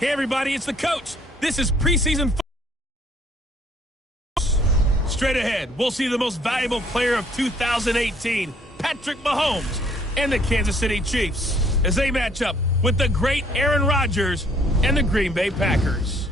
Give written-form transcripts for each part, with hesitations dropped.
Hey, everybody, it's the coach. This is preseason. Straight ahead, we'll see the most valuable player of 2018, Patrick Mahomes, and the Kansas City Chiefs, as they match up with the great Aaron Rodgers and the Green Bay Packers.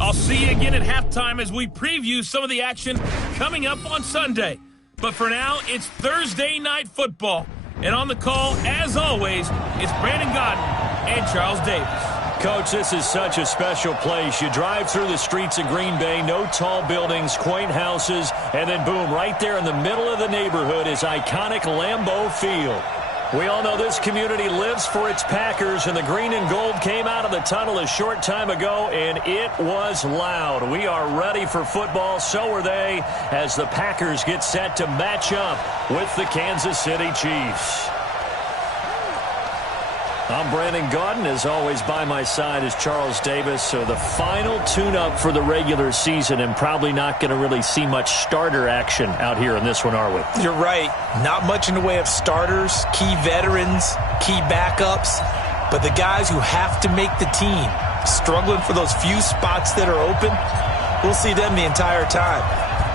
I'll see you again at halftime as we preview some of the action coming up on Sunday. But for now, it's Thursday Night Football. And on the call, as always, it's Brandon Godden and Charles Davis. Coach, this is such a special place. You drive through the streets of Green Bay, no tall buildings, quaint houses, and then boom, right there in the middle of the neighborhood is iconic Lambeau Field. We all know this community lives for its Packers, and the green and gold came out of the tunnel a short time ago, and it was loud. We are ready for football, so are they, as the Packers get set to match up with the Kansas City Chiefs. I'm Brandon Godden. As always, by my side is Charles Davis. So the final tune-up for the regular season, and probably not going to really see much starter action out here in this one, are we? You're right. Not much in the way of starters, key veterans, key backups, but the guys who have to make the team, struggling for those few spots that are open, we'll see them the entire time.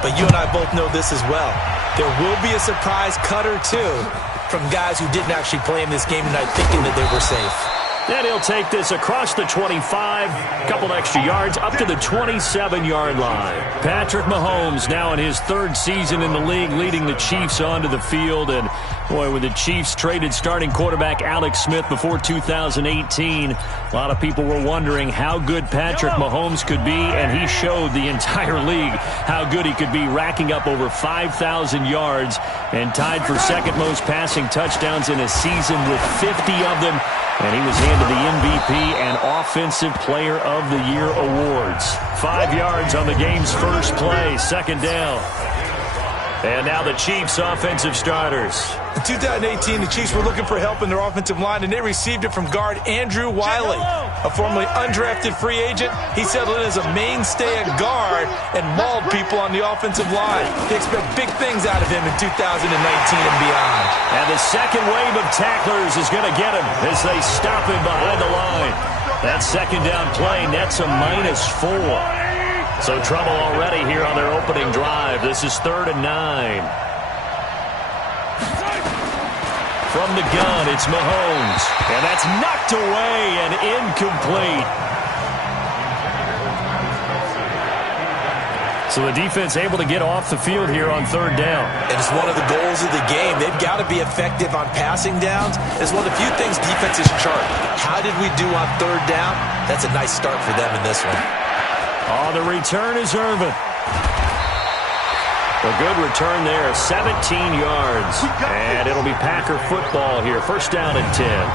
But you and I both know this as well. There will be a surprise cut or two from guys who didn't actually play in this game tonight thinking that they were safe. And he'll take this across the 25, a couple extra yards, up to the 27-yard line. Patrick Mahomes now in his third season in the league, leading the Chiefs onto the field. And, boy, when the Chiefs traded starting quarterback Alex Smith before 2018, a lot of people were wondering how good Patrick Mahomes could be, and he showed the entire league how good he could be, racking up over 5,000 yards and tied for second most passing touchdowns in a season with 50 of them. And he was handed the MVP and Offensive Player of the Year awards. 5 yards on the game's first play, second down. And now the Chiefs' offensive starters. In 2018, the Chiefs were looking for help in their offensive line, and they received it from guard Andrew Wiley, a formerly undrafted free agent. He settled in as a mainstay at guard and mauled people on the offensive line. They expect big things out of him in 2019 and beyond. And the second wave of tacklers is going to get him as they stop him behind the line. That second down play nets a -4. So trouble already here on their opening drive. This is 3rd and 9. From the gun, it's Mahomes. And that's knocked away and incomplete. So the defense able to get off the field here on 3rd down. And it's one of the goals of the game. They've got to be effective on passing downs. It's one of the few things defenses chart. How did we do on 3rd down? That's a nice start for them in this one. On the return is Irvin. A good return there, 17 yards. And it'll be Packer football here. 1st down and 10.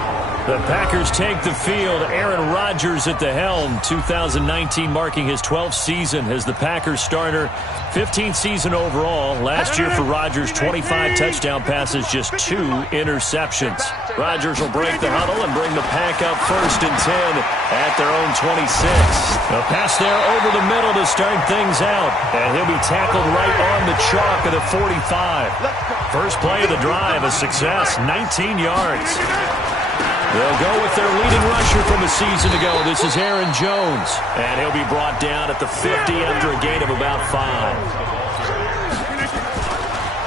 The Packers take the field. Aaron Rodgers at the helm. 2019 marking his 12th season as the Packers starter. 15th season overall. Last year for Rodgers, 25 touchdown passes, just 2 interceptions. Rodgers will break the huddle and bring the Pack up 1st and 10 at their own 26. A pass there over the middle to start things out. And he'll be tackled right on the chalk of the 45. First play of the drive, a success, 19 yards. They'll go with their leading rusher from a season ago. This is Aaron Jones. And he'll be brought down at the 50 after a gain of about 5.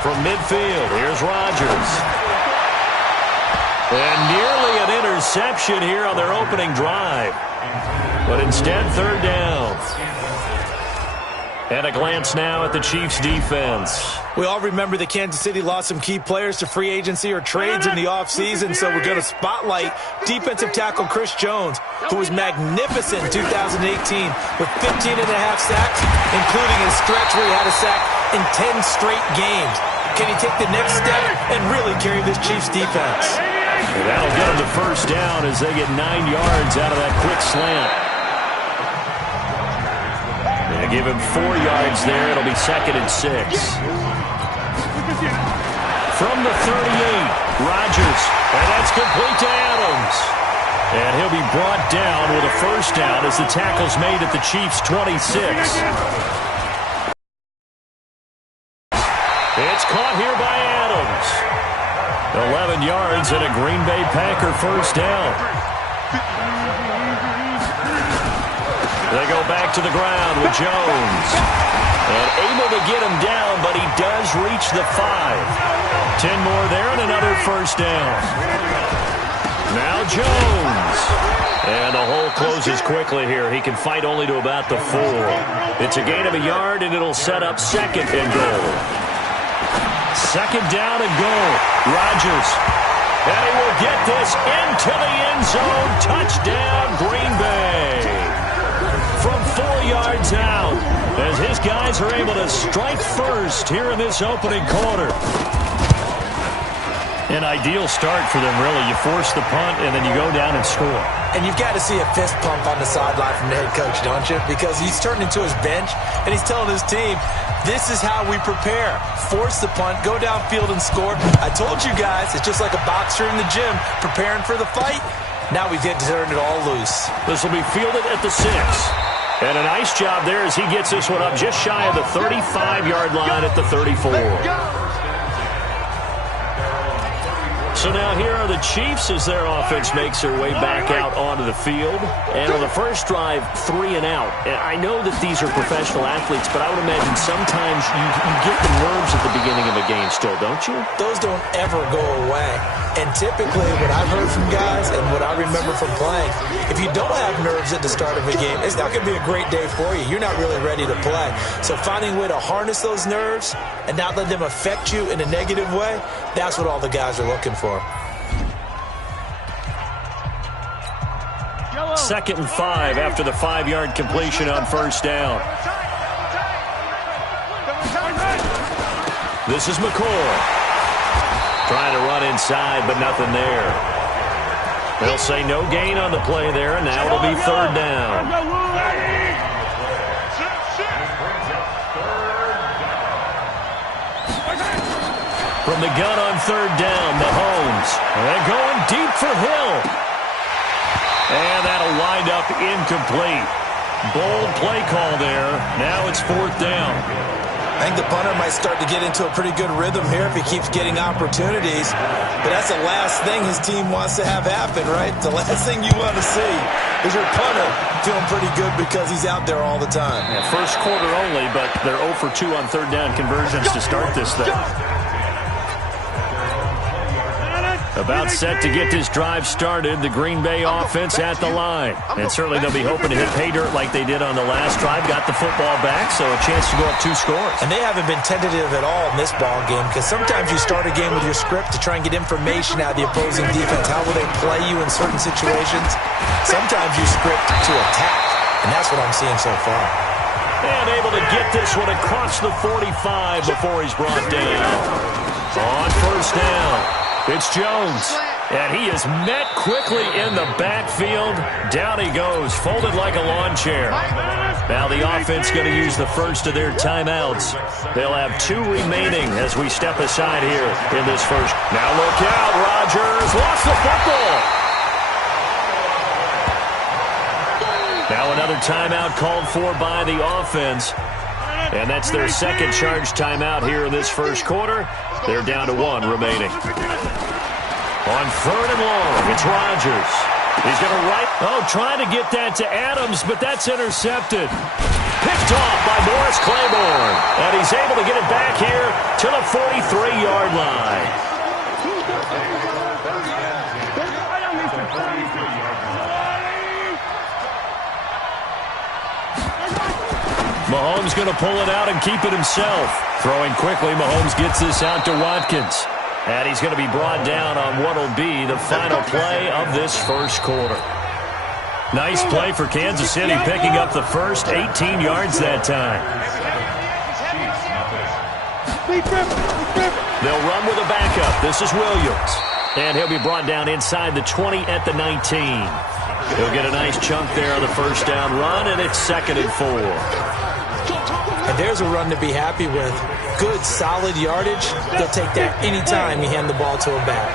From midfield, here's Rodgers. And nearly an interception here on their opening drive. But instead, 3rd down. And a glance now at the Chiefs' defense. We all remember that Kansas City lost some key players to free agency or trades in the offseason, so we're going to spotlight defensive tackle Chris Jones, who was magnificent in 2018 with 15 and a half sacks, including a stretch where he had a sack in 10 straight games. Can he take the next step and really carry this Chiefs defense? And that'll get him to 1st down as they get 9 yards out of that quick slant. They give him 4 yards there. It'll be 2nd and 6. From the 38, Rodgers. And that's complete to Adams. And he'll be brought down with a 1st down as the tackle's made at the Chiefs' 26. It's caught here by Adams. 11 yards and a Green Bay Packer 1st down. They go back to the ground with Jones. And able to get him down, but he does reach the 5. 10 more there and another first down. Now Jones. And the hole closes quickly here. He can fight only to about the 4. It's a gain of a yard, and it'll set up second and goal. Second down and goal. Rodgers. And he will get this into the end zone. Touchdown, Green Bay. From 4 yards out, as his guys are able to strike first here in this opening quarter. An ideal start for them, really. You force the punt, and then you go down and score. And you've got to see a fist pump on the sideline from the head coach, don't you? Because he's turned into his bench, and he's telling his team, this is how we prepare. Force the punt, go downfield and score. I told you guys, it's just like a boxer in the gym preparing for the fight. Now we get to turn it all loose. This will be fielded at the 6. And a nice job there as he gets this one up just shy of the 35-yard line at the 34. So now here are the Chiefs as their offense makes their way back out onto the field. And on the first drive, 3 and out. And I know that these are professional athletes, but I would imagine sometimes you get the nerves at the beginning of a game still, don't you? Those don't ever go away. And typically what I've heard from guys and what I remember from playing, if you don't have nerves at the start of a game, it's not going to be a great day for you. You're not really ready to play. So finding a way to harness those nerves and not let them affect you in a negative way, that's what all the guys are looking for. Second and 5 after the 5-yard completion on first down. This is McCoy. Trying to run inside, but nothing there. They'll say no gain on the play there, and now it'll be third down. From the gun on third down, Mahomes. They're going deep for Hill. And that'll wind up incomplete. Bold play call there. Now it's fourth down. I think the punter might start to get into a pretty good rhythm here if he keeps getting opportunities. But that's the last thing his team wants to have happen, right? The last thing you want to see is your punter feeling pretty good because he's out there all the time. Yeah, first quarter only, but they're 0 for 2 on third down conversions to start this thing. About set to get this drive started, the Green Bay offense at the line. And certainly they'll be hoping to hit pay dirt like they did on the last drive. Got the football back, so a chance to go up 2 scores. And they haven't been tentative at all in this ball game because sometimes you start a game with your script to try and get information out of the opposing defense. How will they play you in certain situations? Sometimes you script to attack, and that's what I'm seeing so far. And able to get this one across the 45 before he's brought down. On first down. It's Jones, and he is met quickly in the backfield. Down he goes, folded like a lawn chair. Now the offense going to use the first of their timeouts. They'll have 2 remaining as we step aside here in this first. Now look out, Rodgers lost the football. Now another timeout called for by the offense. And that's their second charge timeout here in this first quarter. They're down to 1 remaining. On third and long, it's Rodgers. He's going to trying to get that to Adams, but that's intercepted. Picked off by Morris Claiborne. And he's able to get it back here to the 43-yard line. Mahomes going to pull it out and keep it himself. Throwing quickly, Mahomes gets this out to Watkins. And he's going to be brought down on what will be the final play of this first quarter. Nice play for Kansas City, picking up the first 18 yards that time. They'll run with a backup. This is Williams. And he'll be brought down inside the 20 at the 19. He'll get a nice chunk there on the first down run, and it's 2nd and 4. And there's a run to be happy with. Good, solid yardage. They'll take that anytime you hand the ball to a back.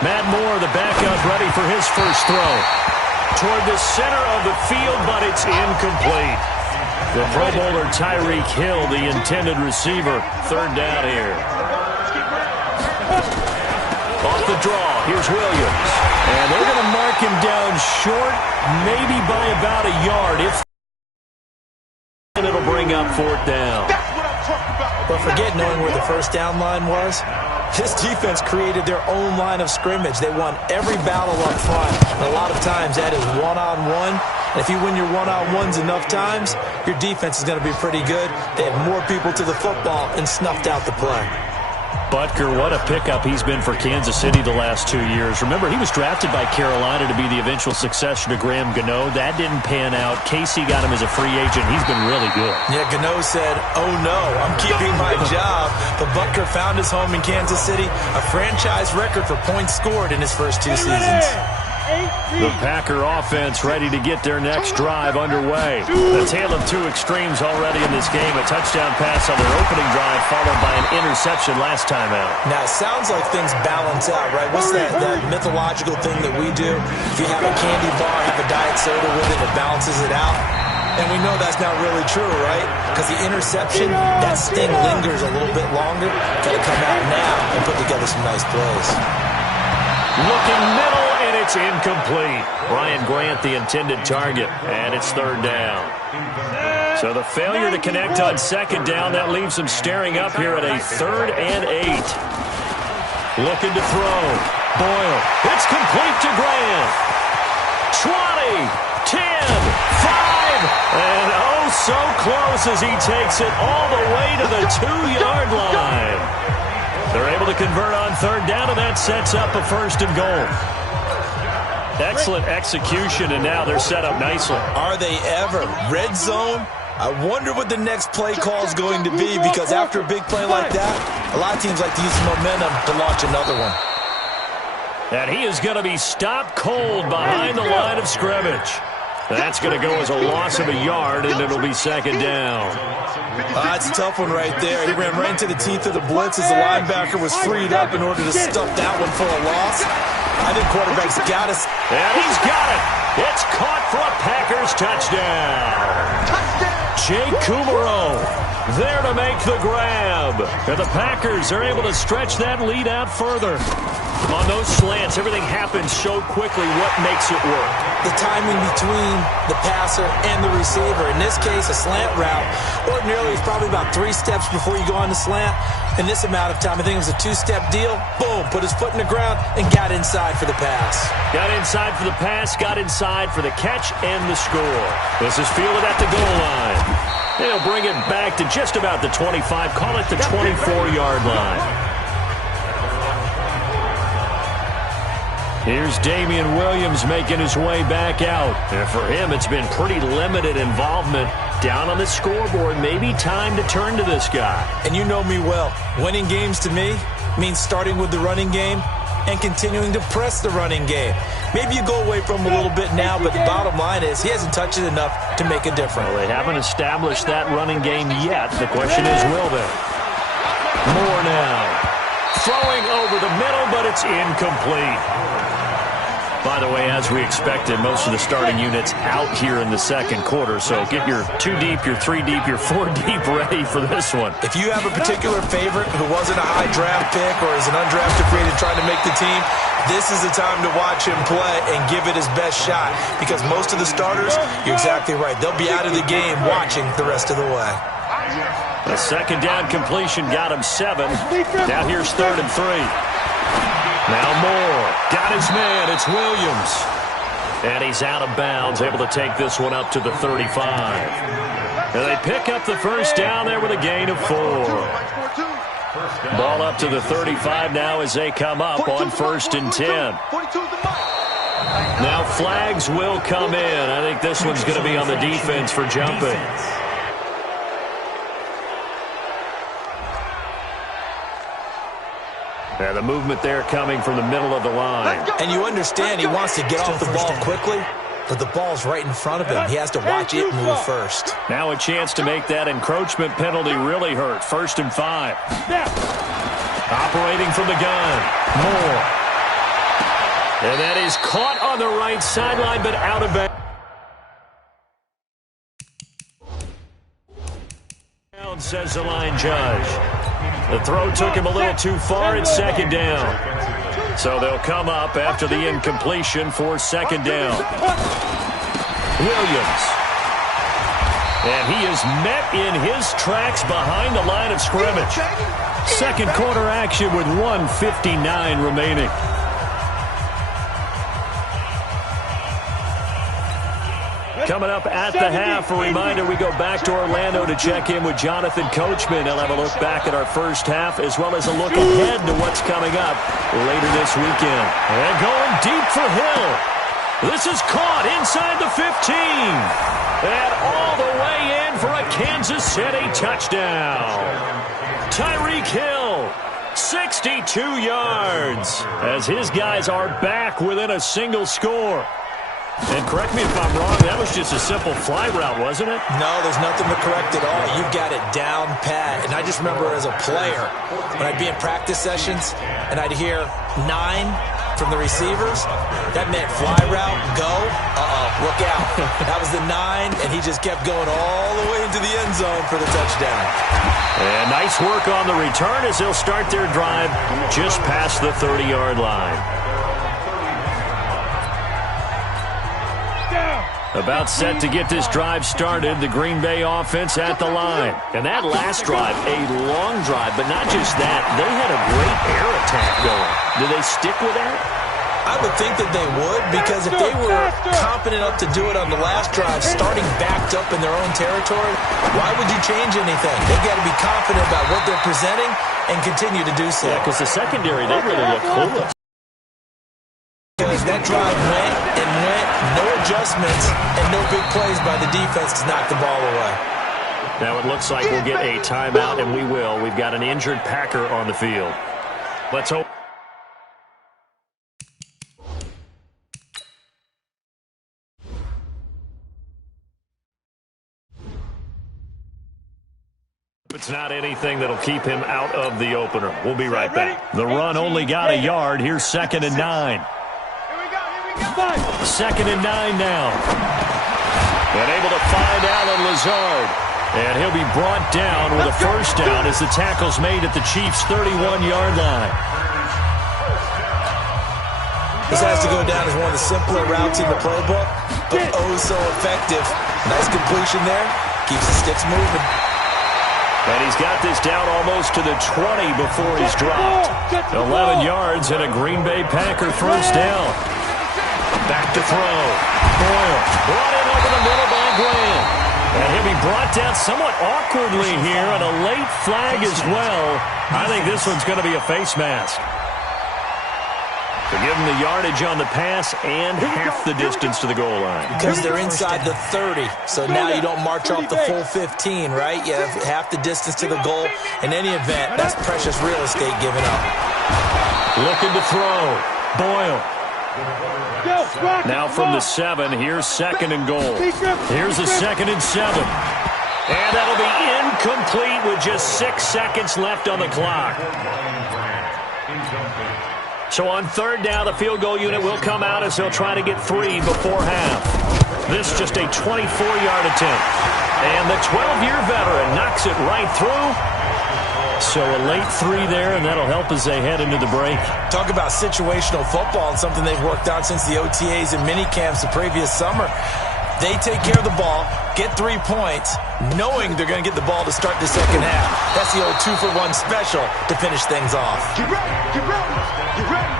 Matt Moore, the backup, ready for his first throw. Toward the center of the field, but it's incomplete. The Pro Bowler Tyreek Hill, the intended receiver. Third down here. Off the draw. Here's Williams. And they're going to mark him down short, maybe by about a yard. And it'll bring up fourth down. But forget knowing where the first down line was. This defense created their own line of scrimmage. They won every battle up front. And a lot of times that is one-on-one. And if you win your one-on-ones enough times, your defense is going to be pretty good. They had more people to the football and snuffed out the play. Butker, what a pickup he's been for Kansas City the last 2 years. Remember, he was drafted by Carolina to be the eventual successor to Graham Gano. That didn't pan out. Casey got him as a free agent. He's been really good. Yeah, Gano said, oh no, I'm keeping my job. But Butker found his home in Kansas City, a franchise record for points scored in his first 2 seasons. The Packer offense ready to get their next drive underway. The tale of 2 extremes already in this game. A touchdown pass on their opening drive followed by an interception last time out. Now, it sounds like things balance out, right? What's that mythological thing that we do? If you have a candy bar, have a diet soda with it, it balances it out. And we know that's not really true, right? Because the interception, that sting lingers a little bit longer. Got to come out now and put together some nice plays. Looking middle, and it's incomplete. Ryan Grant, the intended target, and it's third down. So the failure to connect on second down, that leaves them staring up here at a 3rd and 8. Looking to throw. Boyle. It's complete to Grant. 20, 10, 5, and oh, so close as he takes it all the way to the 2-yard line. They're able to convert on third down, and that sets up a 1st and goal. Excellent execution, and now they're set up nicely. Are they ever? Red zone? I wonder what the next play call is going to be, because after a big play like that, a lot of teams like to use the momentum to launch another one. And he is going to be stopped cold behind the line of scrimmage. That's going to go as a loss of a yard, and it'll be 2nd down. That's a tough one right there. He ran right into the teeth of the blitz as the linebacker was freed up in order to stuff that one for a loss. I think quarterback's got us. And he's got it. It's caught for a Packers touchdown. Jake Kumaro there to make the grab. And the Packers are able to stretch that lead out further. On those slants, everything happens so quickly. What makes it work? The timing between the passer and the receiver. In this case, a slant route. Ordinarily, it's probably about 3 steps before you go on the slant. In this amount of time, I think it was a 2-step deal. Boom, put his foot in the ground and got inside for the pass. Got inside for the pass, got inside for the catch and the score. This is fielded at the goal line. They'll bring it back to just about the 25. Call it the 24-yard line. Here's Damian Williams making his way back out. And for him, it's been pretty limited involvement. Down on the scoreboard, maybe time to turn to this guy. And you know me well. Winning games to me means starting with the running game and continuing to press the running game. Maybe you go away from him a little bit now, but the bottom line is he hasn't touched it enough to make a difference. Well, they haven't established that running game yet. The question is, will they? Moore now. Throwing over the middle, but it's incomplete. By the way, as we expected, most of the starting units out here in the second quarter. So get your 2 deep, your 3 deep, your 4 deep ready for this one. If you have a particular favorite who wasn't a high draft pick or is an undrafted free agent trying to make the team, this is the time to watch him play and give it his best shot. Because most of the starters, you're exactly right, they'll be out of the game watching the rest of the way. The 2nd down completion got him 7. Now here's 3rd and 3. Now Moore got his man. It's Williams. And he's out of bounds, able to take this one up to the 35. And they pick up the 1st down there with a gain of 4. Ball up to the 35 now as they come up on 1st and 10. Now flags will come in. I think this one's going to be on the defense for jumping. And the movement there coming from the middle of the line. And you understand he wants to get off the ball quickly, but the ball's right in front of him. He has to watch it move first. Now a chance to make that encroachment penalty really hurt. 1st and 5. Operating from the gun. Moore. And that is caught on the right sideline, but out of bounds. Says the line judge. The throw took him a little too far. It's 2nd down. So they'll come up after the incompletion for second down. Williams. And he is met in his tracks behind the line of scrimmage. Second quarter action with 1:59 remaining. Coming up at the half, a reminder, we go back to Orlando to check in with Jonathan Coachman. He'll have a look back at our first half as well as a look ahead to what's coming up later this weekend. And going deep for Hill. This is caught inside the 15. And all the way in for a Kansas City touchdown. Tyreek Hill, 62 yards, as his guys are back within a single score. And correct me if I'm wrong, that was just a simple fly route, wasn't it? No, there's nothing to correct at all. You've got it down pat. And I just remember as a player, when I'd be in practice sessions and I'd hear 9 from the receivers, that meant fly route, go, look out. That was the 9, and he just kept going all the way into the end zone for the touchdown. And nice work on the return as they'll start their drive just past the 30-yard line. About set to get this drive started, the Green Bay offense at the line. And that last drive, a long drive, but not just that. They had a great air attack going. Do they stick with that? I would think that they would, because if they were confident enough to do it on the last drive, starting backed up in their own territory, why would you change anything? They've got to be confident about what they're presenting and continue to do so. Yeah, because the secondary, they really look clueless. Because that drive went and went, no adjustments, and no big plays by the defense to knock the ball away. Now it looks like we'll get a timeout, and we will. We've got an injured Packer on the field. Let's hope. It's not anything that'll keep him out of the opener. We'll be right back. The run only got a yard. Here's 2nd and 9. 2nd and 9 now. And able to find Allen Lazard. And he'll be brought down with a first down as the tackle's made at the Chiefs' 31-yard line. This has to go down as one of the simpler routes in the playbook, but oh so effective. Nice completion there. Keeps the sticks moving. And he's got this down almost to the 20 before he's dropped. 11 yards and a Green Bay Packer first down. Back to throw. Boyle brought in over the middle by Graham. And he'll be brought down somewhat awkwardly here, and a late flag as well. I think this one's going to be a face mask. To give him the yardage on the pass and half the distance to the goal line. Because they're inside the 30, so now you don't march off the full 15, right? You have half the distance to the goal. In any event, that's precious real estate given up. Looking to throw. Boyle. Now from the 7, here's 2nd and goal. Here's a 2nd and 7. And that'll be incomplete with just 6 seconds left on the clock. So on 3rd down, the field goal unit will come out as they'll try to get 3 before half. This just a 24-yard attempt. And the 12-year veteran knocks it right through. So a late 3 there, and that'll help as they head into the break. Talk about situational football and something they've worked on since the OTAs and mini camps the previous summer. They take care of the ball, get 3 points, knowing they're going to get the ball to start the second half. That's the old 2-for-1 special to finish things off. Get ready, get ready, get ready.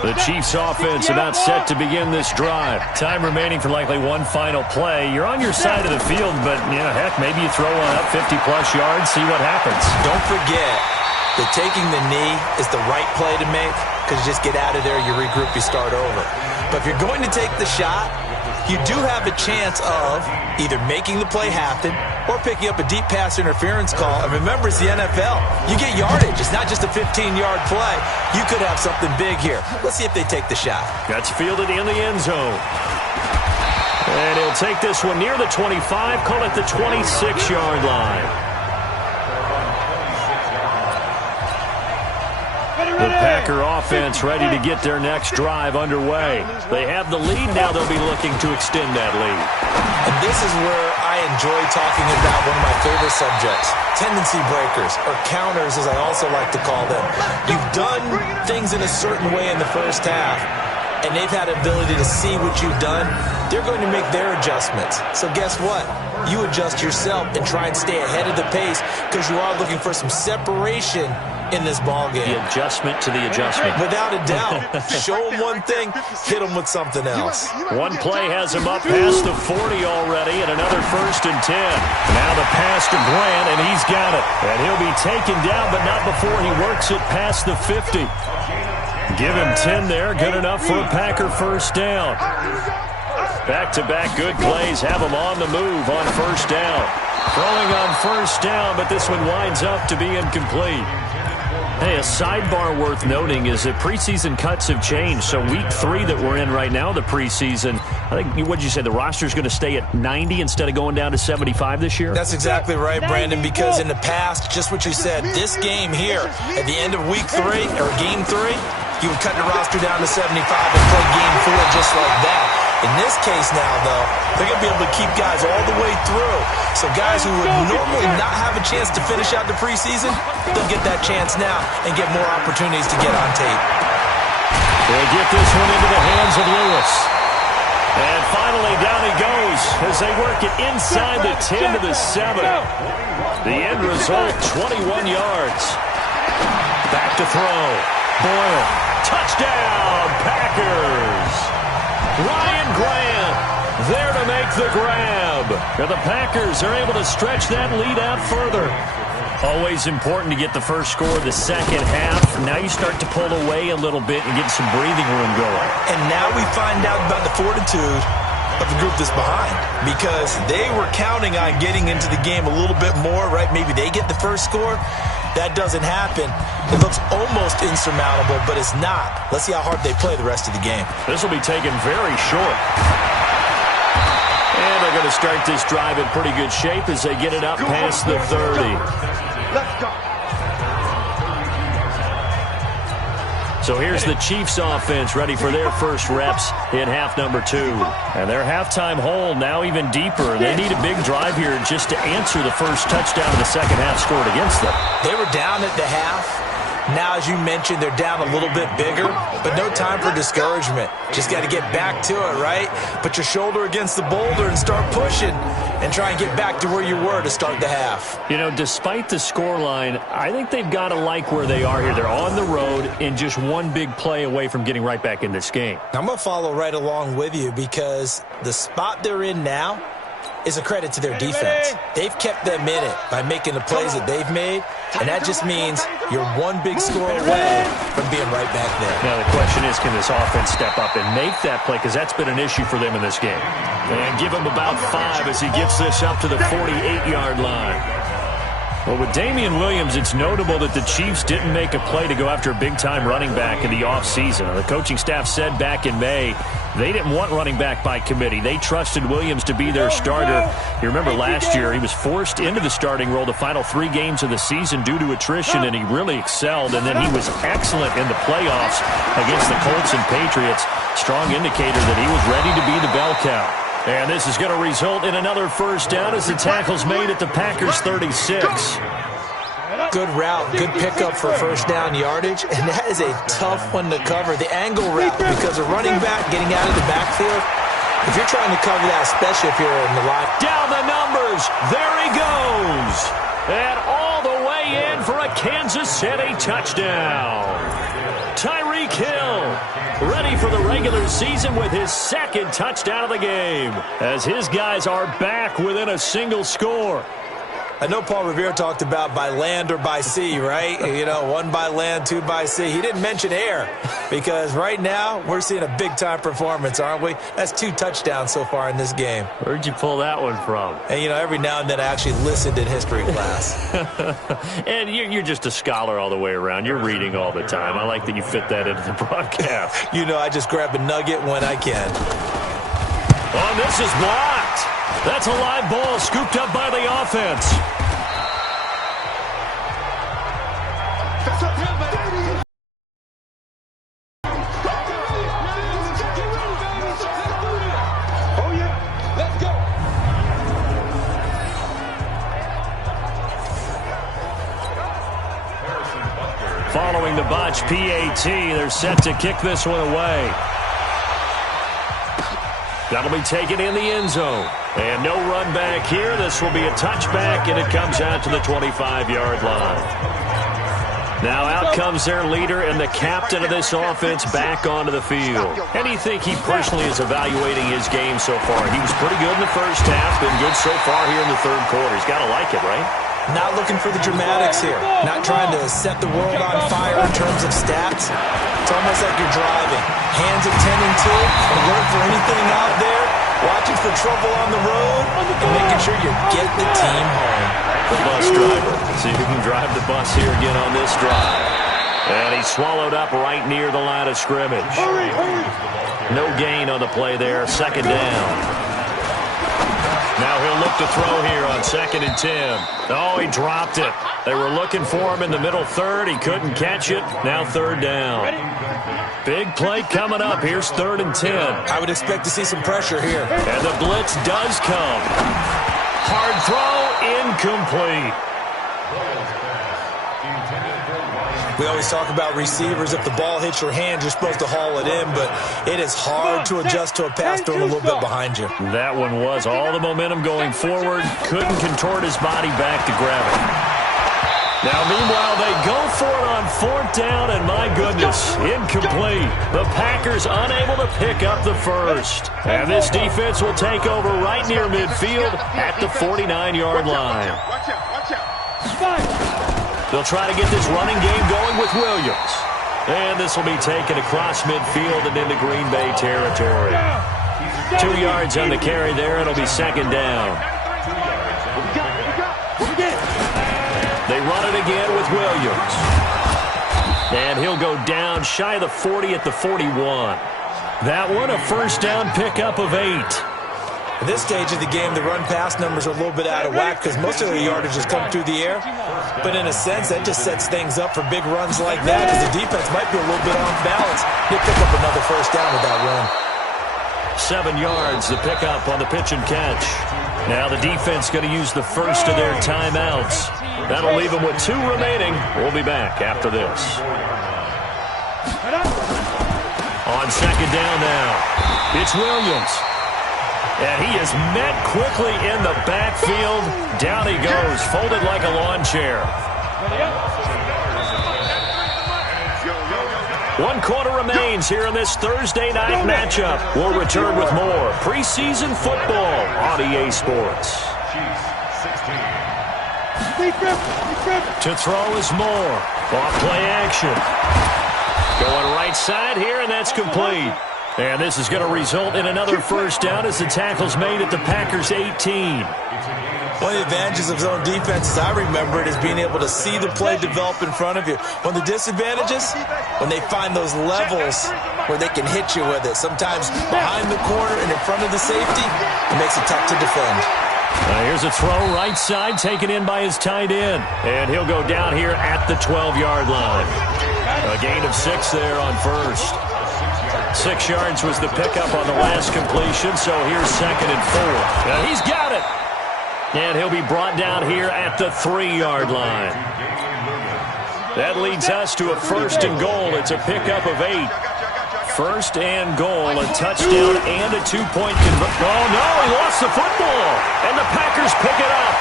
The Chiefs offense about set to begin this drive. Time remaining for likely one final play. You're on your side of the field, but, heck, maybe you throw one up 50-plus yards, see what happens. Don't forget that taking the knee is the right play to make, because you just get out of there, you regroup, you start over. But if you're going to take the shot, you do have a chance of either making the play happen or picking up a deep pass interference call. And remember, it's the NFL. You get yardage. It's not just a 15-yard play. You could have something big here. Let's see if they take the shot. That's fielded in the end zone. And he'll take this one near the 25, call it the 26-yard line. The Packer offense ready to get their next drive underway. They have the lead now. They'll be looking to extend that lead. And this is where I enjoy talking about one of my favorite subjects, tendency breakers, or counters as I also like to call them. You've done things in a certain way in the first half, and they've had the ability to see what you've done. They're going to make their adjustments. So guess what? You adjust yourself and try and stay ahead of the pace because you are looking for some separation in this ball game. The adjustment to the adjustment. Without a doubt. Show them one thing, hit them with something else. One play has him up past the 40 already, and another 1st and 10. Now the pass to Grant, and he's got it. And he'll be taken down, but not before he works it past the 50. Give him 10 there. Good enough for a Packer first down. Back-to-back good plays have him on the move on first down. Throwing on first down, but this one winds up to be incomplete. Hey, a sidebar worth noting is that preseason cuts have changed. So week 3 that we're in right now, the preseason, I think, what did you say, the roster's going to stay at 90 instead of going down to 75 this year? That's exactly right, Brandon, because in the past, just what you said, this game here, at the end of week 3, or game 3, you would cut the roster down to 75 and play game 4 just like that. In this case now, though, they're going to be able to keep guys all the way through. So guys who would normally not have a chance to finish out the preseason, they'll get that chance now and get more opportunities to get on tape. They get this one into the hands of Lewis. And finally, down he goes as they work it inside the 10 to the 7. The end result, 21 yards. Back to throw. Boyle. Touchdown, Packers. Ryan Grant there to make the grab. And the Packers are able to stretch that lead out further. Always important to get the first score of the second half. Now you start to pull away a little bit and get some breathing room going. And now we find out about the fortitude of the group that's behind, because they were counting on getting into the game a little bit more, right? Maybe they get the first score. That doesn't happen. It looks almost insurmountable, but it's not. Let's see how hard they play the rest of the game. This will be taken very short. And they're going to start this drive in pretty good shape as they get it up past the 30. Let's go. So here's the Chiefs offense ready for their first reps in half number 2. And their halftime hole now even deeper. They need a big drive here just to answer the first touchdown of the second half scored against them. They were down at the half. Now, as you mentioned, they're down a little bit bigger, but no time for discouragement. Just got to get back to it, right? Put your shoulder against the boulder and start pushing and try and get back to where you were to start the half. You know, despite the scoreline, I think they've got to like where they are here. They're on the road and just one big play away from getting right back in this game. I'm going to follow right along with you because the spot they're in now is a credit to their defense. They've kept them in it by making the plays that they've made, and that just means you're one big score away from being right back there. Now the question is, can this offense step up and make that play, because that's been an issue for them in this game. And give him about 5 as he gets this up to the 48-yard line. Well, with Damian Williams, it's notable that the Chiefs didn't make a play to go after a big-time running back in the offseason. The coaching staff said back in May they didn't want running back by committee. They trusted Williams to be their starter. You remember last year, he was forced into the starting role the final 3 games of the season due to attrition, and he really excelled. And then he was excellent in the playoffs against the Colts and Patriots. Strong indicator that he was ready to be the bell cow. And this is going to result in another first down as the tackle's made at the Packers' 36. Good route, good pickup for first down yardage, and that is a tough one to cover. The angle route, because a running back getting out of the backfield, if you're trying to cover that, especially if you're in the line. Down the numbers, there he goes. And all the way in for a Kansas City touchdown. Tyreek Hill, ready for the regular season with his second touchdown of the game, as his guys are back within a single score. I know Paul Revere talked about by land or by sea, right? You know, 1 by land, 2 by sea. He didn't mention air because right now we're seeing a big-time performance, aren't we? That's 2 touchdowns so far in this game. Where'd you pull that one from? And, you know, every now and then I actually listened in history class. And you're just a scholar all the way around. You're reading all the time. I like that you fit that into the broadcast. You know, I just grab a nugget when I can. Oh, this is blocked. That's a live ball scooped up by the offense. following the botch PAT. They're set to kick this one away. That'll be taken in the end zone. And no run back here. This will be a touchback, and it comes out to the 25-yard line. Now out comes their leader and the captain of this offense back onto the field. And you think he personally is evaluating his game so far? He was pretty good in the first half, been good so far here in the third quarter. He's got to like it, right? Not looking for the dramatics here. Not trying to set the world on fire in terms of stats. It's almost like you're driving. Hands attending to it, alert for anything out there, watching for trouble on the road, and making sure you get the team home. The bus driver. See if he can drive the bus here again on this drive. And he's swallowed up right near the line of scrimmage. No gain on the play there. Second down. Now he'll look to throw here on 2nd and 10. Oh, he dropped it. They were looking for him in the middle third. He couldn't catch it. Now 3rd down. Big play coming up. Here's 3rd and 10. I would expect to see some pressure here. And the blitz does come. Hard throw, incomplete. We always talk about receivers. If the ball hits your hand, you're supposed to haul it in, but it is hard to adjust to a pass thrown a little bit behind you. That one was all the momentum going forward. Couldn't contort his body back to grab it. Now, meanwhile, they go for it on 4th down, and my goodness, incomplete. The Packers unable to pick up the first. And this defense will take over right near midfield at the 49-yard line. They'll try to get this running game going with Williams. And this will be taken across midfield and into Green Bay territory. 2 yards on the carry there. It'll be 2nd down. They run it again with Williams. And he'll go down shy of the 40 at the 41. That one, a first down pickup of 8. At this stage of the game, the run-pass numbers are a little bit out of whack because most of their yardage has come through the air. But in a sense, that just sets things up for big runs like that because the defense might be a little bit off balance. They pick up another first down with that run. 7 yards, the pickup on the pitch and catch. Now the defense going to use the first of their timeouts. That'll leave them with 2 remaining. We'll be back after this. On 2nd down now, it's Williams. And he is met quickly in the backfield. Down he goes, folded like a lawn chair. 1 quarter remains here in this Thursday night matchup. We'll return with more preseason football on EA Sports. To throw is Moore. Off play action. Going right side here, and that's complete. And this is going to result in another first down as the tackle's made at the Packers' 18. One of the advantages of zone defense, as I remember it, is being able to see the play develop in front of you. One of the disadvantages, when they find those levels where they can hit you with it. Sometimes behind the corner and in front of the safety, it makes it tough to defend. Here's a throw right side taken in by his tight end. And he'll go down here at the 12-yard line. A gain of 6 there on first. 6 yards was the pickup on the last completion, so here's 2nd and 4. Now he's got it. And he'll be brought down here at the 3-yard line. That leads us to a 1st and goal. It's a pickup of 8. 1st and goal, a touchdown and a 2-point conversion. Oh, no, he lost the football. And the Packers pick it up.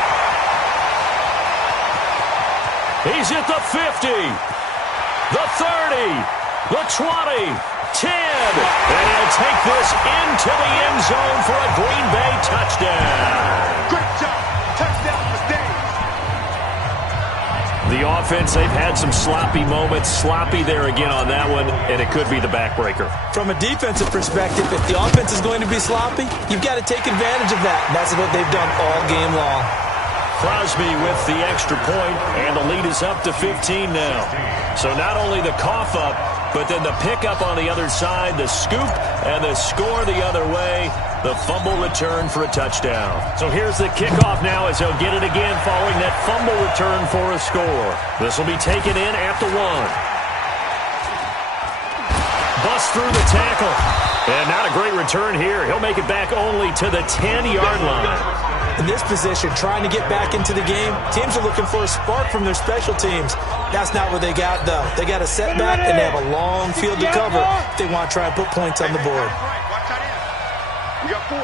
He's at the 50, the 30, the 20, 10. And he'll take this into the end zone for a Green Bay touchdown. Great job. Touchdown for Dave. The offense, they've had some sloppy moments. Sloppy there again on that one, and it could be the backbreaker. From a defensive perspective, if the offense is going to be sloppy, you've got to take advantage of that. And that's what they've done all game long. Crosby with the extra point, and the lead is up to 15 now. So not only the cough up, but then the pickup on the other side, the scoop, and the score the other way. The fumble return for a touchdown. So here's the kickoff now as they'll get it again following that fumble return for a score. This will be taken in at the 1. Bust through the tackle. And not a great return here. He'll make it back only to the 10-yard line. In this position, trying to get back into the game, teams are looking for a spark from their special teams. That's not what they got, though. They got a setback, and they have a long field to cover if they want to try and put points on the board. We got four.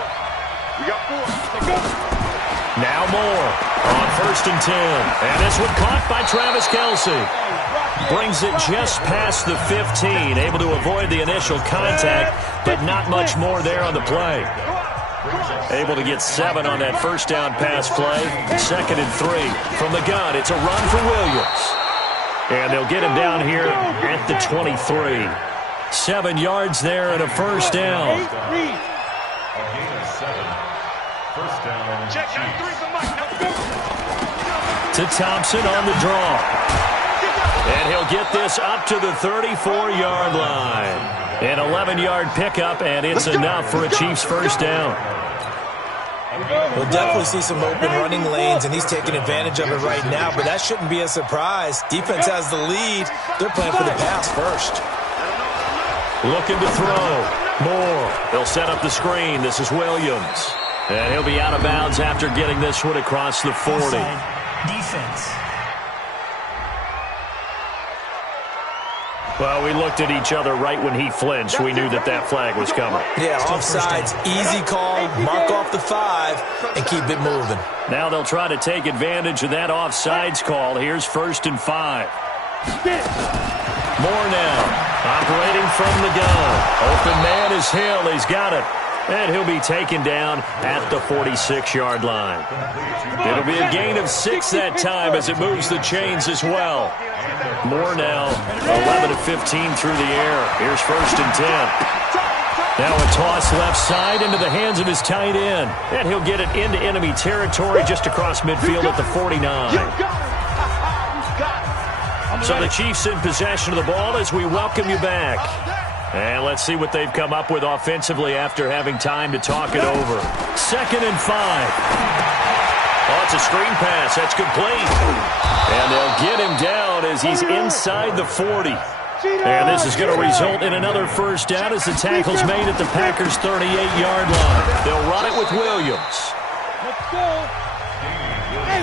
Now Moore on 1st and 10. And this one caught by Travis Kelce. Brings it just past the 15. Able to avoid the initial contact, but not much more there on the play. Able to get 7 on that first down pass play. 2nd and 3 from the gun. It's a run for Williams. And they'll get him down here at the 23. 7 yards there and a first down. To Thompson on the draw. And he'll get this up to the 34-yard line. An 11-yard pickup, and it's enough for a Chiefs first down. We'll definitely see some open running lanes, and he's taking advantage of it right now, but that shouldn't be a surprise. Defense has the lead. They're playing for the pass first. Looking to throw. Moore. They'll set up the screen. This is Williams. And he'll be out of bounds after getting this one across the 40. Defense. Well, we looked at each other right when he flinched. We knew that that flag was coming. Yeah, offsides, easy call, mark off the 5, and keep it moving. Now they'll try to take advantage of that offsides call. Here's 1st and 5. Moore now, operating from the gun. Open man is Hill. He's got it. And he'll be taken down at the 46-yard line. It'll be a gain of 6 that time as it moves the chains as well. Moore now 11 of 15 through the air. Here's 1st and 10. Now a toss left side into the hands of his tight end. And he'll get it into enemy territory just across midfield at the 49. So the Chiefs in possession of the ball as we welcome you back. And let's see what they've come up with offensively after having time to talk it over. 2nd and 5. Oh, it's a screen pass. That's complete. And they'll get him down as he's inside the 40. And this is going to result in another first down as the tackle's made at the Packers' 38-yard line. They'll run it with Williams.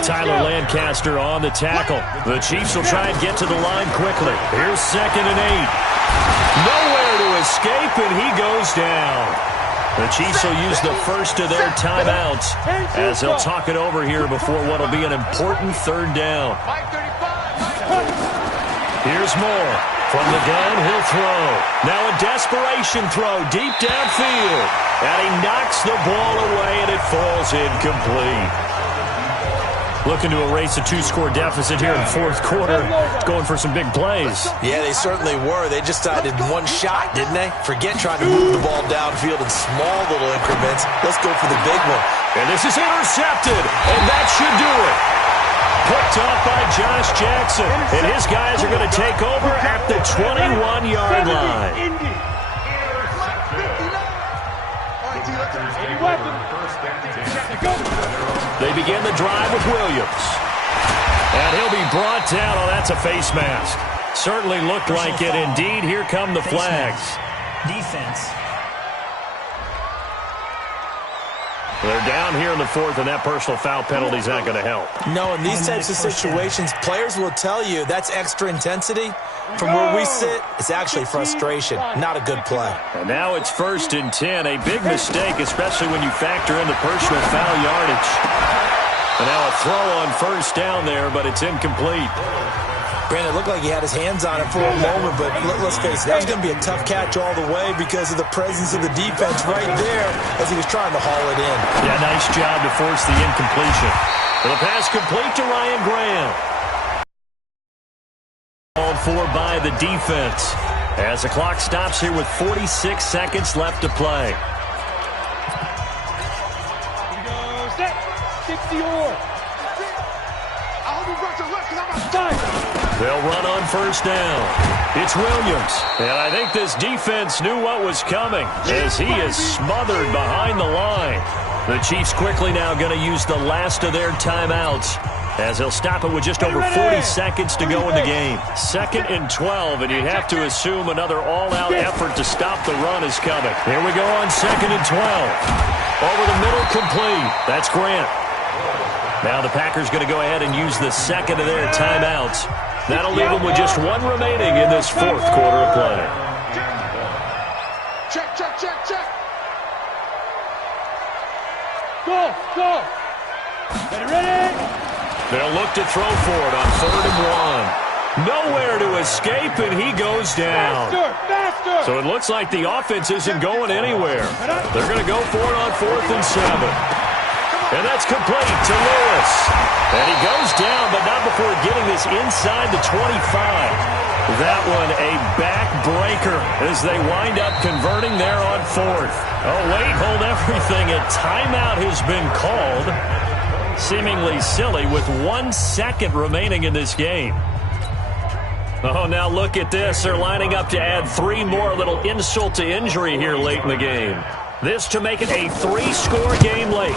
Tyler Lancaster on the tackle. The Chiefs will try and get to the line quickly. Here's 2nd and 8. Nowhere to escape, and he goes down. The Chiefs will use the first of their timeouts as they'll talk it over here before what will be an important 3rd down. Here's Moore. From the gun, he'll throw. Now a desperation throw deep downfield. And he knocks the ball away, and it falls incomplete. Looking to erase a 2-score deficit here in 4th quarter. Going for some big plays. Yeah, they certainly were. They just decided one shot, didn't they? Forget trying to move the ball downfield in small little increments. Let's go for the big one. And this is intercepted, and that should do it. Picked off by Josh Jackson. And his guys are going to take over at the 21-yard line. They begin the drive with Williams. And he'll be brought down. Oh, that's a face mask. Certainly looked like it. Indeed, here come the flags. Defense. They're down here in the 4th, and that personal foul penalty is not going to help. No, in these types of situations, players will tell you that's extra intensity. From where we sit, it's actually frustration, not a good play. And now it's 1st and 10. A big mistake, especially when you factor in the personal foul yardage. And now a throw on 1st down there, but it's incomplete. Brandon, it looked like he had his hands on it for a moment, but let's face it, that was going to be a tough catch all the way because of the presence of the defense right there as he was trying to haul it in. Yeah, nice job to force the incompletion. The pass complete to Ryan Graham. Called for by the defense as the clock stops here with 46 seconds left to play. They'll run on 1st down. It's Williams. And I think this defense knew what was coming as he is smothered behind the line. The Chiefs quickly now going to use the last of their timeouts as they'll stop it with just over 40 seconds to go in the game. 2nd and 12, and you'd have to assume another all-out effort to stop the run is coming. Here we go on 2nd and 12. Over the middle, complete. That's Grant. Now the Packers going to go ahead and use the second of their timeouts. That'll leave them with just one remaining in this fourth quarter of play. Check, check, check, check. Go, go. Ready? They'll look to throw for it on 3rd and 1. Nowhere to escape, and he goes down. Faster. So it looks like the offense isn't going anywhere. They're going to go for it on 4th and 7. And that's complete to Lewis. And he goes down, but not before getting this inside the 25. That one a backbreaker as they wind up converting there on 4th. Oh, wait, hold everything. A timeout has been called. Seemingly silly with 1 second remaining in this game. Oh, now look at this. They're lining up to add 3 more, a little insult to injury here late in the game. This to make it a 3-score game late.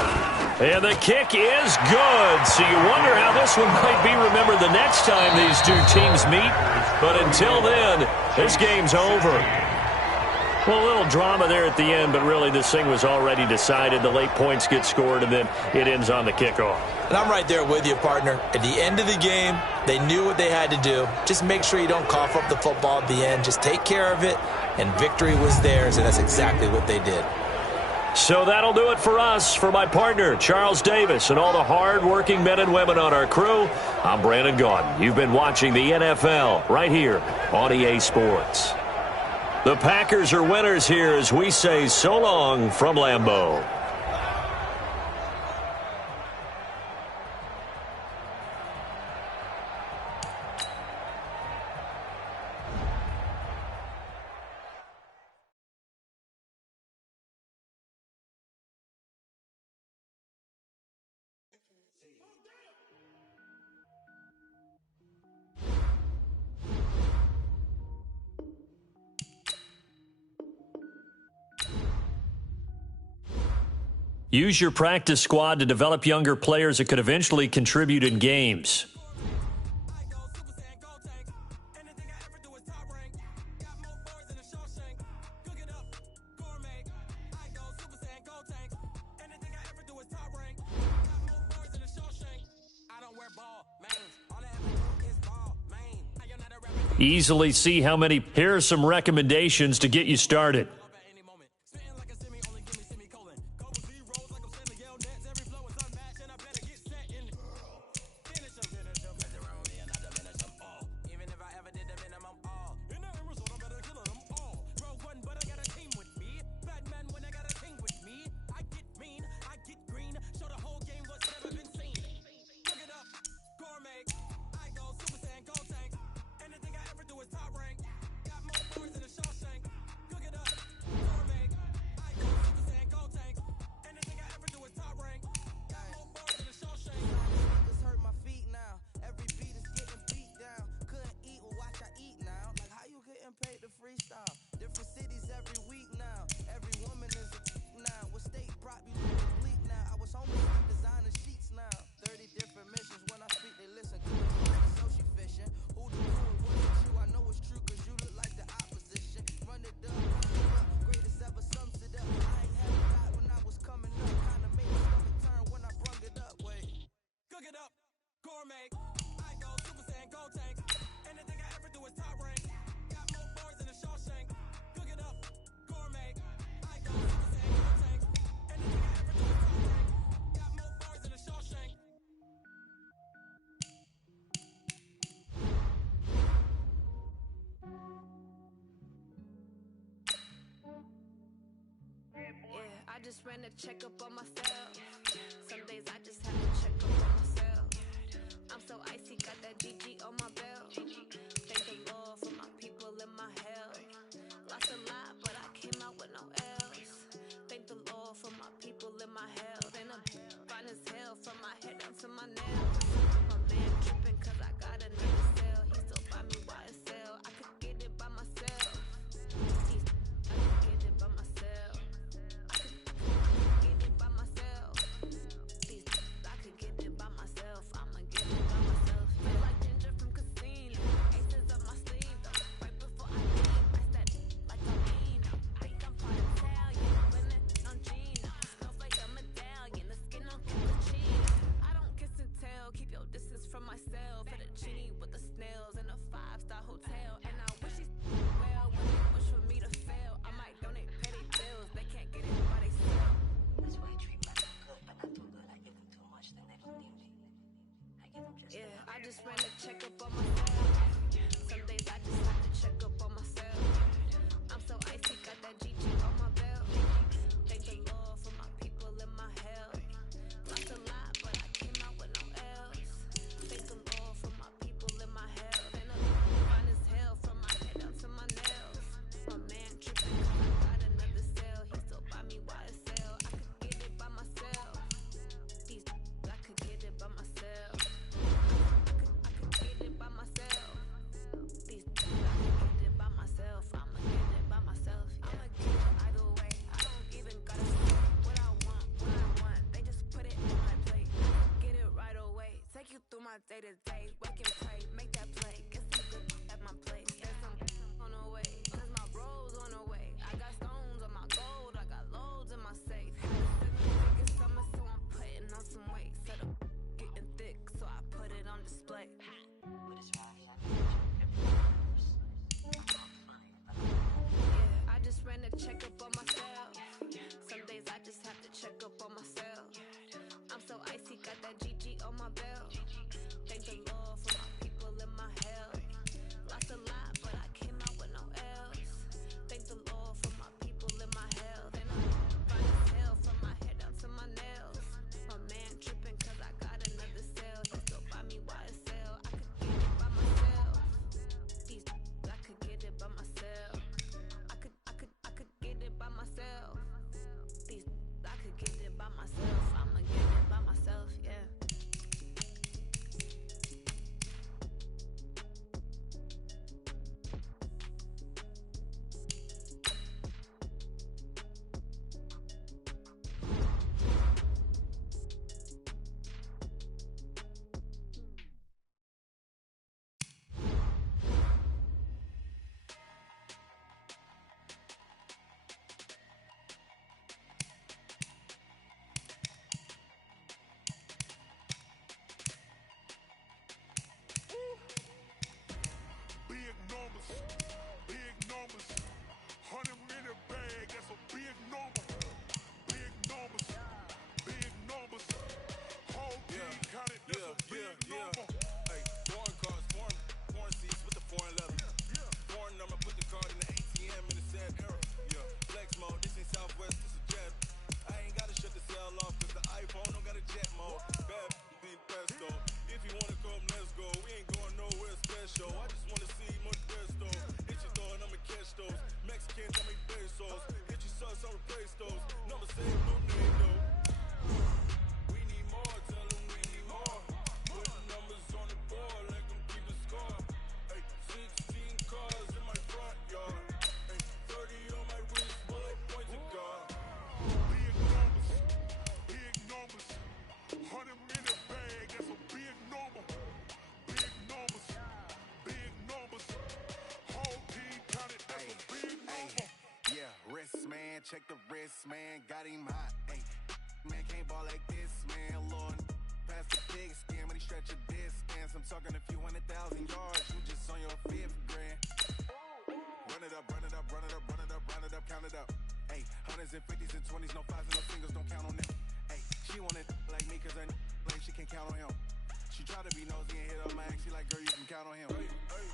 And the kick is good. So you wonder how this one might be remembered the next time these two teams meet. But until then, this game's over. Well, a little drama there at the end, but really this thing was already decided. The late points get scored, and then it ends on the kickoff. And I'm right there with you, partner. At the end of the game, they knew what they had to do. Just make sure you don't cough up the football at the end. Just take care of it, and victory was theirs, and that's exactly what they did. So that'll do it for us. For my partner, Charles Davis, and all the hard-working men and women on our crew, I'm Brandon Gaudin. You've been watching the NFL right here on EA Sports. The Packers are winners here as we say so long from Lambeau. Use your practice squad to develop younger players that could eventually contribute in games. Easily see how many. Here are some recommendations to get you started. I just ran a checkup on myself. Some days I just have to check up on myself. I'm so icy, got that GG on my belt. Thank the Lord for my people and my health. Lost a lot, but I came out with no L's. Thank the Lord for my people and my health. And I'm fine as hell from my head down to my nails. My man tripping cause I got a nigga sell. He still buy me YSL. I could get it by myself. I could get it by myself. Get it by myself. day to day, wake and pray, make that play, get some good at my place. There's some on the way, cause my bro's on the way. I got stones on my gold, I got loads in my safe. Had a 7-figure summer, so I'm putting on some weight. Set up getting thick, so I put it on display. Yeah, I just ran a checkup on myself. Some days I just have to check up on myself. I'm so icy, got that GG on my belt. Thank the Lord for my people in my health. Lost a lot, but I came out with no L's. Thank the Lord for my people in my health. And I'm fine as hell from my head down to my nails. My man tripping cause I got another cell. He still buy me YSL. I could get it by myself. I could get it by myself. I could get it by myself. I could get it by myself. I'ma get it by myself, yeah. Big numbers, big numbers. 100 in the bag, that's a big number. Big numbers, big numbers. Whole team counted, that's a big number. Hey, foreign cars, foreign seats with the foreign leather. Foreign number, put the card in the ATM in the sad era. Yeah, flex mode, this ain't Southwest, this is jet. I ain't gotta shut the cell off, cause the iPhone don't got a jet mode. Bad being presto. If you wanna come, let's go. We ain't going nowhere special. I just wanna see much presto. Hit your door and I'ma catch those. Mexican, tell me pesos. Hit your sus, I'll replace those. Number save, no name though. We need more, tell them we need more. Put numbers on the board, like them keep a score. Hey, 16 cars in my front yard. Hey, 30 on my wrist, while I point to God. Big numbers, big numbers. 100 in the bag, that's a big number. Big numbers, big numbers. Whole team counted, that's a big number. Yeah, wrist man, check the wrist man, got him hot. Ay, man can't ball like this, man. Lord, past the pig skin, but he stretch a distance. I'm talking a few 100,000 yards, you just on your 5th grand. Run it up, run it up, run it up, run it up, run it up, count it up. Ay, hundreds and 50s and 20s, no 5s and no singles, don't count on them. Ay, she want it like me, cause I like she can't count on him. She try to be nosy and hit up my ex, she like, girl, you can count on him. Hey, hey,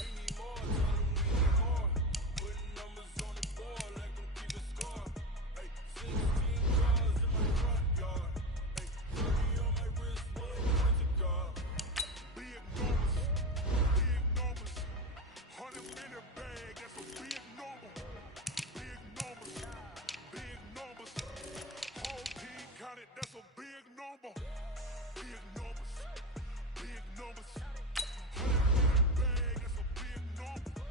we need more, tell them we need more. Putting numbers on the board, like them keep a score. Hey, 16 cars in my front yard. Hey, 30 on my wrist, while I point to God. Big numbers, big numbers. 100 in the bag, that's a big number. Big numbers, big numbers. Whole team counted, that's a big number. Big numbers, big numbers. 100 in the bag, that's a big number.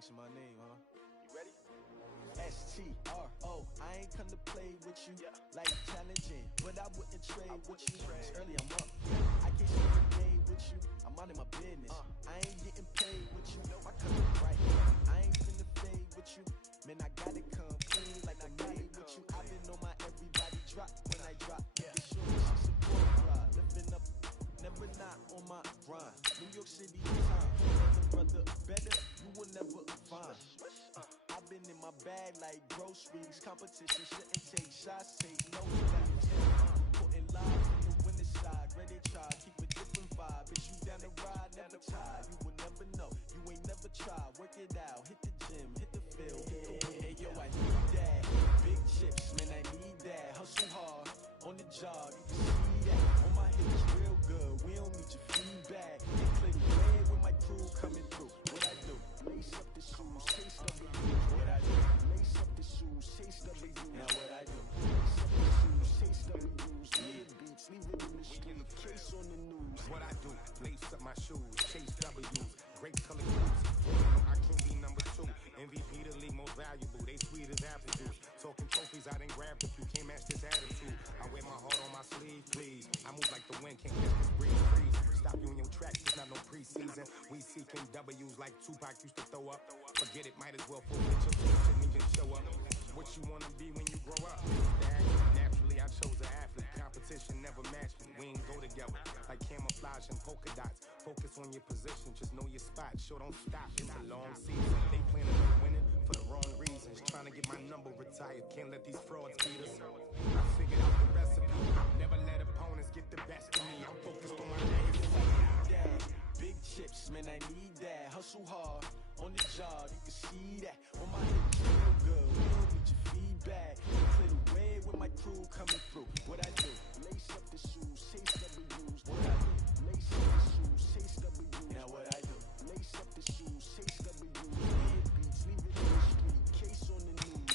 asking my name, huh? You ready? STRO, I ain't come to play with you like challenging, but I wouldn't trade with you. It's early, I'm up. I can't spend a day with you. I'm out of my business. I ain't getting paid with you. I come in right. I ain't finna fade with you. Man, I gotta come clean like I made with you. I've been on my everybody drop when I drop. It's sure she support drive. Living up, never not on my grind. New York City time. Brother, better, you will never find. I've been in my bag like groceries. Competition shouldn't take shots, take no shots. Putting lives in the winter side, ready to try, keep a different vibe. Bitch, you down the ride, never tired. You will never know, you ain't never tried. Work it out, hit the gym, hit the field. Hey, yo, I need that. Big chips, man, I need that. Hustle hard, on the job, you can see that. On my hips, real good, we don't need your feedback. Click red with my crew coming through. What I do? Lace up the shoes, chase W. What I do? Lace up the shoes, chase W. Now what I do? Lace up the shoes, chase W's. Mid beats, leave it in the street, case on the news. What I do? Lace up my shoes, chase W's. Great color cubes. I can't be number 2. MVP the league most valuable. They sweet as apple juice. Talking trophies, I didn't grab the few. Can't match this attitude. I wear my heart on my sleeve, please. I move like the wind, can't catch this breeze, freeze. Stop you in your tracks, it's not no preseason. We seeking W's like Tupac used to throw up. Forget it, might as well forfeit your team, shouldn't even show up. What you wanna be when you grow up? Naturally, I chose an athlete. Competition never matched me. We ain't go together like camouflage and polka dots. Focus on your position, just know your spot. Sure, don't stop. It's a long season. They planning on winning for the wrong reasons. Trying to get my number retired. Can't let these frauds beat us. I figured out the recipe. Never let opponents get the best of me. I'm focused on my legacy. Big chips, man, I need that. Hustle hard, on the job, you can see that. On my hips, real good, we don't need your feedback. Clear the way with my crew coming through. What I do? Lace up the shoes, chase W's. What I do? Lace up the shoes, chase W's. Now what I do? Lace up the shoes, chase W's. Mid beats, leave it in the street, case on the news.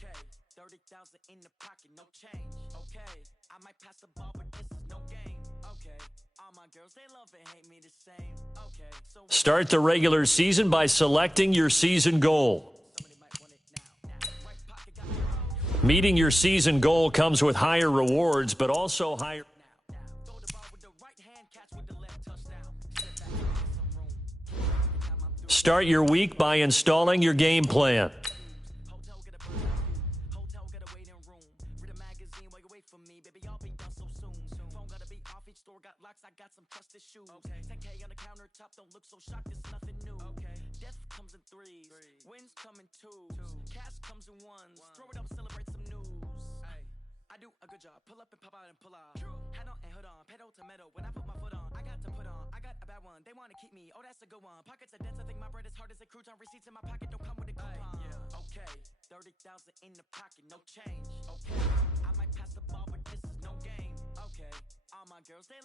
Okay, 30,000 in the pocket, no change. Okay, I might pass the ball, but this is no game. Okay, All my girls, they love and hate me the same. Okay, so Start the regular season by selecting your season goal. Meeting your season goal comes with higher rewards, but also higher. Start your week by installing your game plan. I got some trusted shoes. Okay. 10K on the countertop, don't look so shocked, it's nothing new. Okay. Death comes in threes. Wins come in twos. Cash comes in ones. Throw it up, celebrate some news. Ay. I do a good job. Pull up and pop out and pull off. Hat on and hood on, pedal to metal. When I put my foot on, I got to put on. I got a bad one. They want to keep me. Oh, that's a good one. Pockets are dense. I think my bread is hard as a crouton. Receipts in my pocket don't come with a coupon. Yeah. Okay. 30,000 in the pocket, no change. Okay. I might pass the ball, but this is no game. Okay. All my girls, they